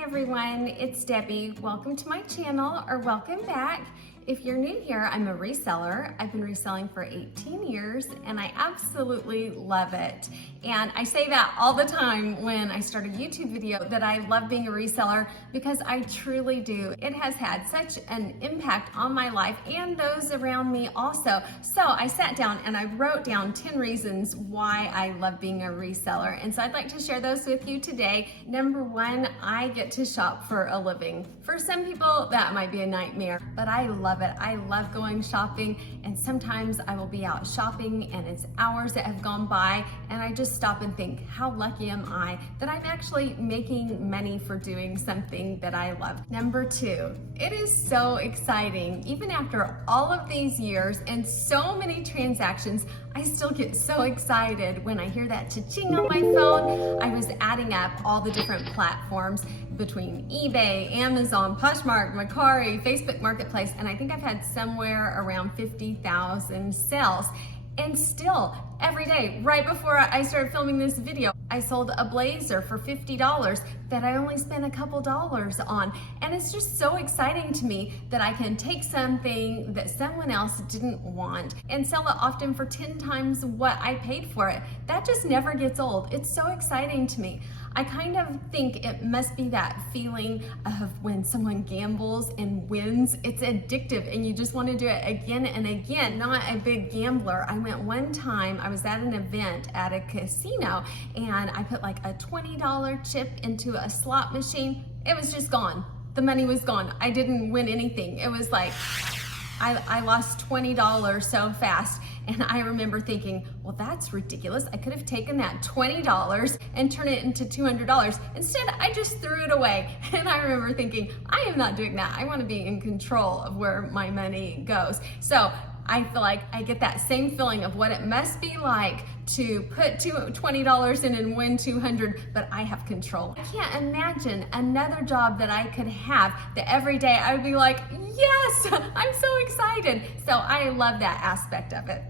Hi everyone, it's Debbie. Welcome to my channel, or welcome back. If you're new here, I'm a reseller. I've been reselling for 18 years and I absolutely love it. And I say that all the time when I start a YouTube video that I love being a reseller, because I truly do. It has had such an impact on my life and those around me also. So I sat down and I wrote down 10 reasons why I love being a reseller. And so I'd like to share those with you today. Number one, I get to shop for a living. For some people, that might be a nightmare, but I love it. I love going shopping, and sometimes I will be out shopping and it's hours that have gone by and I just stop and think, how lucky am I that I'm actually making money for doing something that I love. Number two, it is so exciting. Even after all of these years and so many transactions, I still get so excited when I hear that cha-ching on my phone. I was adding up all the different platforms between eBay, Amazon, Poshmark, Mercari, Facebook Marketplace, and I think I've had somewhere around 50,000 sales. And still, every day, right before I started filming this video, I sold a blazer for $50 that I only spent a couple dollars on. And it's just so exciting to me that I can take something that someone else didn't want and sell it often for 10 times what I paid for it. That just never gets old. It's so exciting to me. I kind of think it must be that feeling of when someone gambles and wins. It's addictive and you just want to do it again and again. Not a big gambler. I went one time, I was at an event at a casino and I put like a $20 chip into a slot machine. It was just gone. The money was gone. I didn't win anything. It was like, I lost $20 so fast. And I remember thinking, well, that's ridiculous. I could have taken that $20 and turned it into $200. Instead, I just threw it away. And I remember thinking, I am not doing that. I want to be in control of where my money goes. So I feel like I get that same feeling of what it must be like to put $20 in and win 200, but I have control. I can't imagine another job that I could have that every day I would be like, yes, I'm so excited. So I love that aspect of it.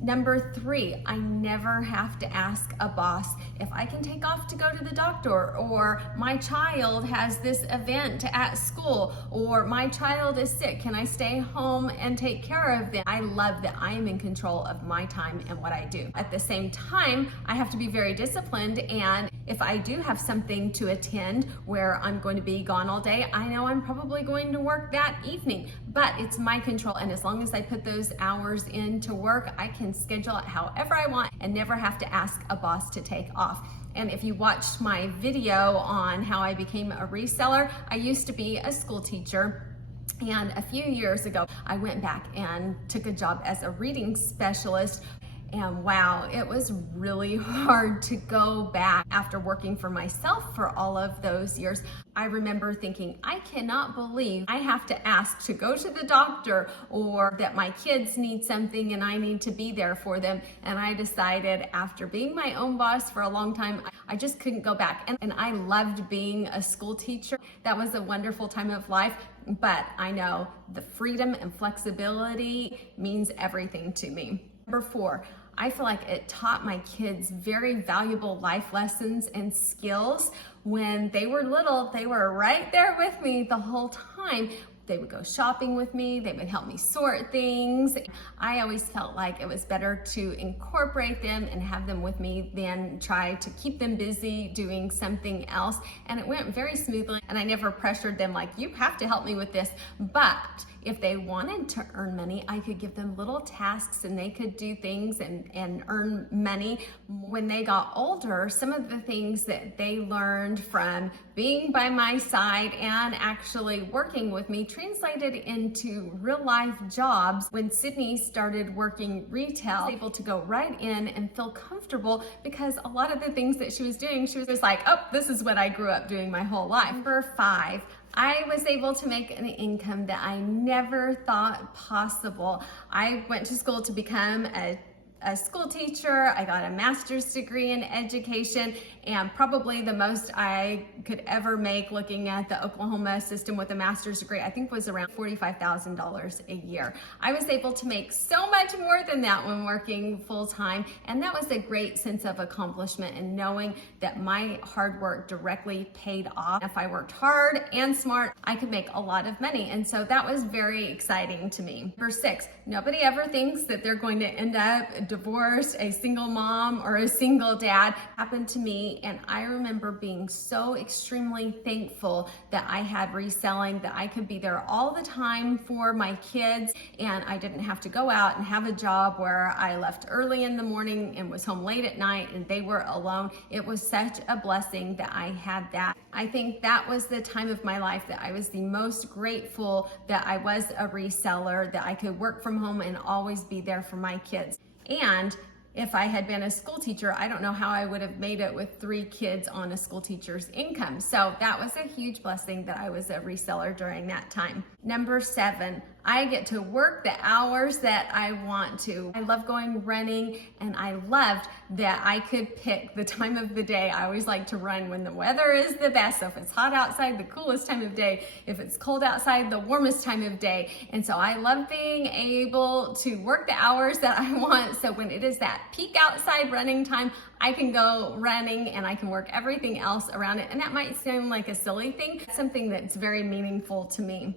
Number three, I never have to ask a boss if I can take off to go to the doctor, or my child has this event at school, or my child is sick. Can I stay home and take care of them? I love that I am in control of my time and what I do. At the same time, I have to be very disciplined, and if I do have something to attend where I'm going to be gone all day, I know I'm probably going to work that evening, but it's my control. And as long as I put those hours into work, I can schedule it however I want and never have to ask a boss to take off. And if you watched my video on how I became a reseller, I used to be a school teacher. And a few years ago, I went back and took a job as a reading specialist. And wow, it was really hard to go back after working for myself for all of those years. I remember thinking, I cannot believe I have to ask to go to the doctor, or that my kids need something and I need to be there for them. And I decided, after being my own boss for a long time, I just couldn't go back. And I loved being a school teacher. That was a wonderful time of life. But I know the freedom and flexibility means everything to me. Number four, I feel like it taught my kids very valuable life lessons and skills. When they were little, they were right there with me the whole time. They would go shopping with me. They would help me sort things. I always felt like it was better to incorporate them and have them with me than try to keep them busy doing something else. And it went very smoothly, and I never pressured them like, you have to help me with this. But if they wanted to earn money, I could give them little tasks and they could do things and earn money. When they got older, some of the things that they learned from being by my side and actually working with me translated into real life jobs. When Sydney started working retail, I was able to go right in and feel comfortable, because a lot of the things that she was doing, she was just like, oh, this is what I grew up doing my whole life. Number five, I was able to make an income that I never thought possible. I went to school to become a a school teacher, I got a master's degree in education, and probably the most I could ever make looking at the Oklahoma system with a master's degree, I think was around $45,000 a year. I was able to make so much more than that when working full-time, and that was a great sense of accomplishment and knowing that my hard work directly paid off. If I worked hard and smart, I could make a lot of money, and so that was very exciting to me. Number 6, nobody ever thinks that they're going to end up divorced, a single mom, or a single dad. Happened to me, and I remember being so extremely thankful that I had reselling, that I could be there all the time for my kids, and I didn't have to go out and have a job where I left early in the morning and was home late at night and they were alone. It was such a blessing that I had that. I think that was the time of my life that I was the most grateful that I was a reseller, that I could work from home and always be there for my kids. And if I had been a school teacher, I don't know how I would have made it with 3 kids on a school teacher's income. So that was a huge blessing that I was a reseller during that time. Number 7, I get to work the hours that I want to. I love going running, and I loved that I could pick the time of the day. I always like to run when the weather is the best. So if it's hot outside, the coolest time of day. If it's cold outside, the warmest time of day. And so I love being able to work the hours that I want. So when it is that peak outside running time, I can go running and I can work everything else around it. And that might seem like a silly thing, something that's very meaningful to me.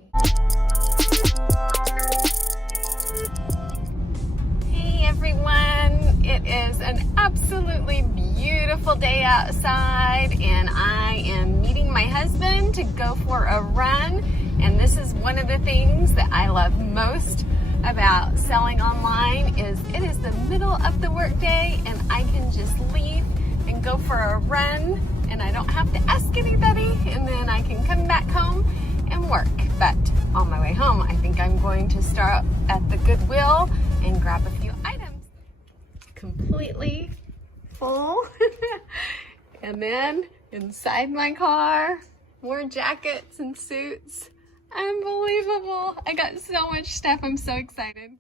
Hey everyone, it is an absolutely beautiful day outside, and I am meeting my husband to go for a run. And this is one of the things that I love most about selling online is it is the middle of the workday and I can just leave and go for a run, and I don't have to ask anybody, and then I can come back home and work. But on my way home, I think I'm going to start at the Goodwill and grab a few items. Completely full. And then inside my car, more jackets and suits. Unbelievable. I got so much stuff. I'm so excited.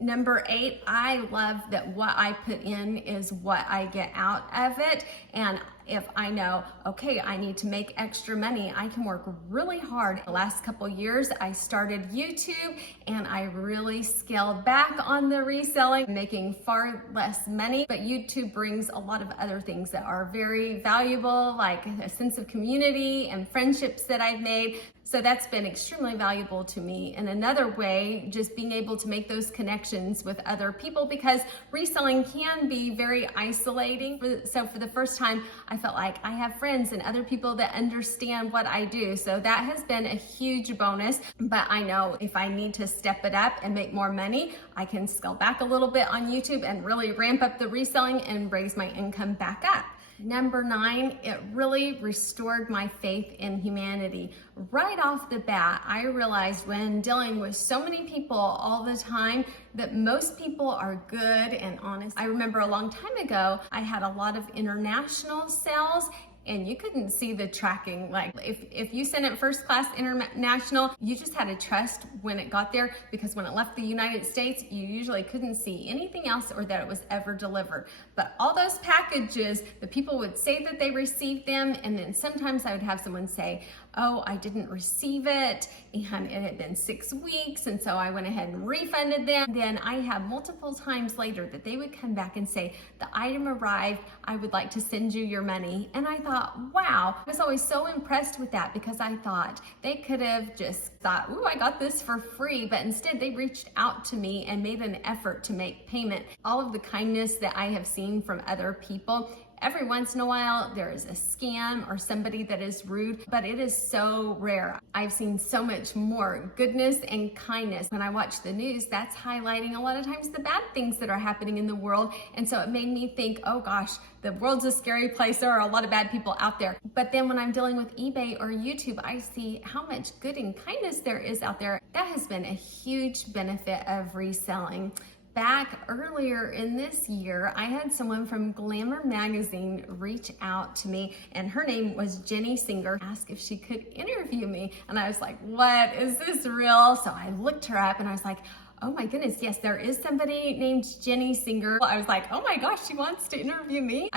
Number 8, I love that what I put in is what I get out of it. And if I know, okay, I need to make extra money, I can work really hard. The last couple years, I started YouTube and I really scaled back on the reselling, making far less money. But YouTube brings a lot of other things that are very valuable, like a sense of community and friendships that I've made. So that's been extremely valuable to me. And another way, just being able to make those connections with other people, because reselling can be very isolating. So for the first time, I felt like I have friends and other people that understand what I do. So that has been a huge bonus. But I know if I need to step it up and make more money, I can scale back a little bit on YouTube and really ramp up the reselling and raise my income back up. Number 9, it really restored my faith in humanity. Right off the bat, I realized when dealing with so many people all the time that most people are good and honest. I remember a long time ago, I had a lot of international sales, and you couldn't see the tracking. Like if you sent it first class international, you just had to trust when it got there, because when it left the United States, you usually couldn't see anything else or that it was ever delivered. But all those packages, the people would say that they received them, and then sometimes I would have someone say, oh, I didn't receive it, and it had been 6 weeks, and so I went ahead and refunded them. Then I have multiple times later that they would come back and say, the item arrived, I would like to send you your money. And I thought, wow, I was always so impressed with that, because I thought they could have just thought, ooh, I got this for free, but instead they reached out to me and made an effort to make payment. All of the kindness that I have seen from other people, every once in a while, there is a scam or somebody that is rude, but it is so rare. I've seen so much more goodness and kindness. When I watch the news, that's highlighting a lot of times the bad things that are happening in the world. And so it made me think, oh gosh, the world's a scary place. There are a lot of bad people out there. But then when I'm dealing with eBay or YouTube, I see how much good and kindness there is out there. That has been a huge benefit of reselling. Back earlier in this year, I had someone from Glamour magazine reach out to me, and her name was Jenny Singer, asked if she could interview me. And I was like, what, is this real? So I looked her up and I was like, oh my goodness, yes, there is somebody named Jenny Singer. I was like, oh my gosh, she wants to interview me.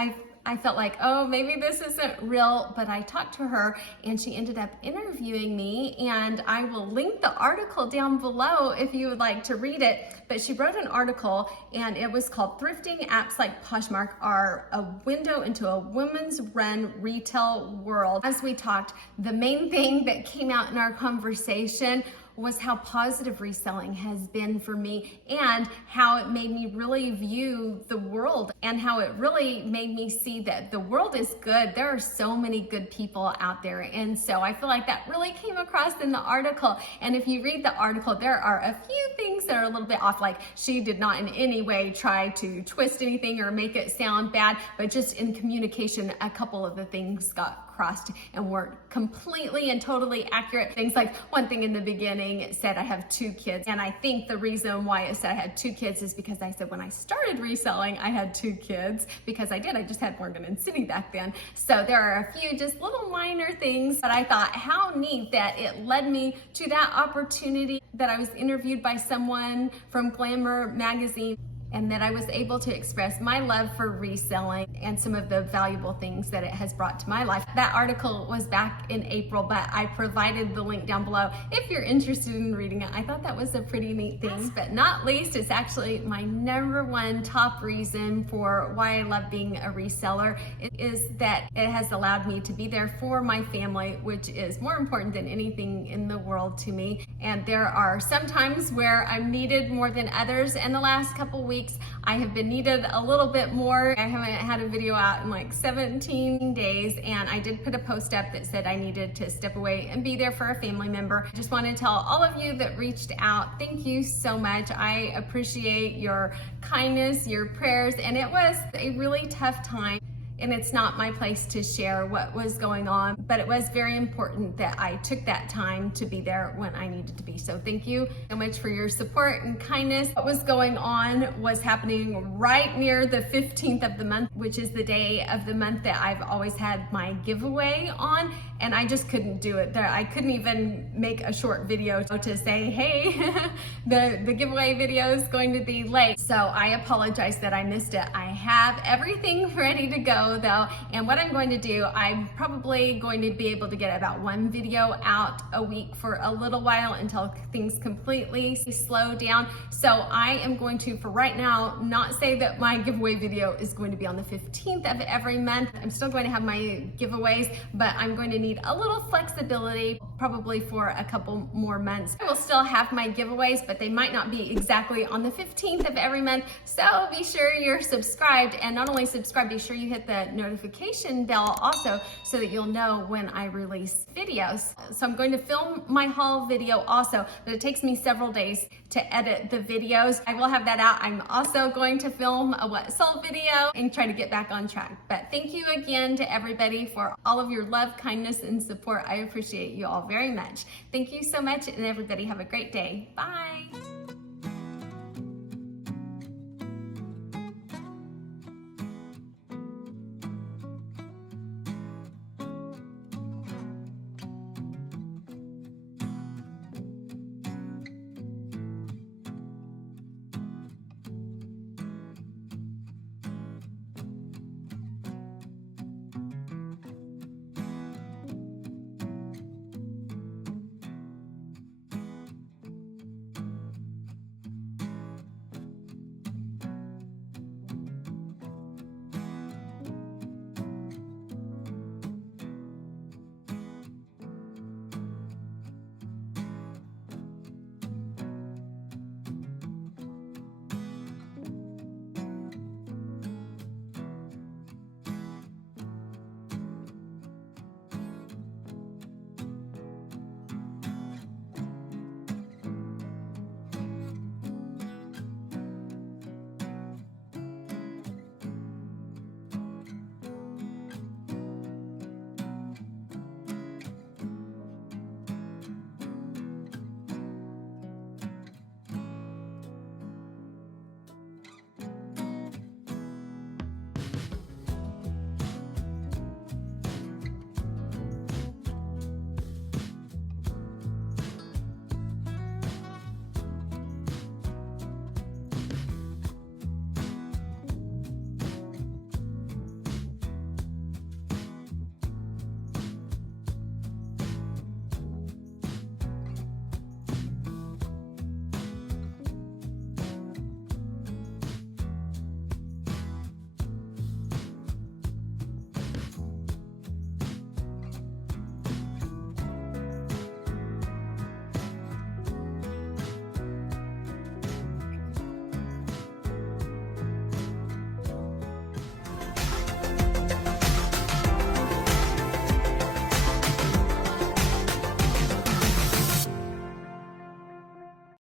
I felt like, oh, maybe this isn't real, but I talked to her and she ended up interviewing me, and I will link the article down below if you would like to read it. But she wrote an article and it was called Thrifting Apps Like Poshmark Are a Window into a Women's Run Retail World. As we talked, the main thing that came out in our conversation was how positive reselling has been for me, and how it made me really view the world, and how it really made me see that the world is good. There are so many good people out there. And so I feel like that really came across in the article. And if you read the article, there are a few things that are a little bit off. Like, she did not in any way try to twist anything or make it sound bad, but just in communication, a couple of the things got crossed and weren't completely and totally accurate. Things like, one thing in the beginning, it said I have 2 kids. And I think the reason why it said I had 2 kids is because I said when I started reselling, I had 2 kids, because I did. I just had Morgan and Cindy back then. So there are a few just little minor things, but I thought how neat that it led me to that opportunity, that I was interviewed by someone from Glamour magazine, and that I was able to express my love for reselling and some of the valuable things that it has brought to my life. That article was back in April, but I provided the link down below if you're interested in reading it. I thought that was a pretty neat thing. But not least, it's actually my #1 top reason for why I love being a reseller. It is that it has allowed me to be there for my family, which is more important than anything in the world to me. And there are some times where I'm needed more than others. And the last couple weeks, I have been needed a little bit more. I haven't had a video out in like 17 days, and I did put a post up that said I needed to step away and be there for a family member. I just want to tell all of you that reached out, thank you so much. I appreciate your kindness, your prayers, and it was a really tough time. And it's not my place to share what was going on, but it was very important that I took that time to be there when I needed to be. So thank you so much for your support and kindness. What was going on was happening right near the 15th of the month, which is the day of the month that I've always had my giveaway on, and I just couldn't do it. I couldn't even make a short video to say, hey, the giveaway video is going to be late. So I apologize that I missed it. I have everything ready to go though, and what I'm going to do, I'm probably going to be able to get about 1 video out a week for a little while until things completely slow down. So I am going to, for right now, not say that my giveaway video is going to be on the 15th of every month. I'm still going to have my giveaways, but I'm going to need a little flexibility, probably for a couple more months. I will still have my giveaways, but they might not be exactly on the 15th of every month. So be sure you're subscribed, and not only subscribe, be sure you hit the notification bell also, so that you'll know when I release videos. So I'm going to film my haul video also, but it takes me several days to edit the videos. I will have that out. I'm also going to film a what sold video and try to get back on track. But thank you again to everybody for all of your love, kindness, and support. I appreciate you all very much. Thank you so much, and everybody have a great day. Bye.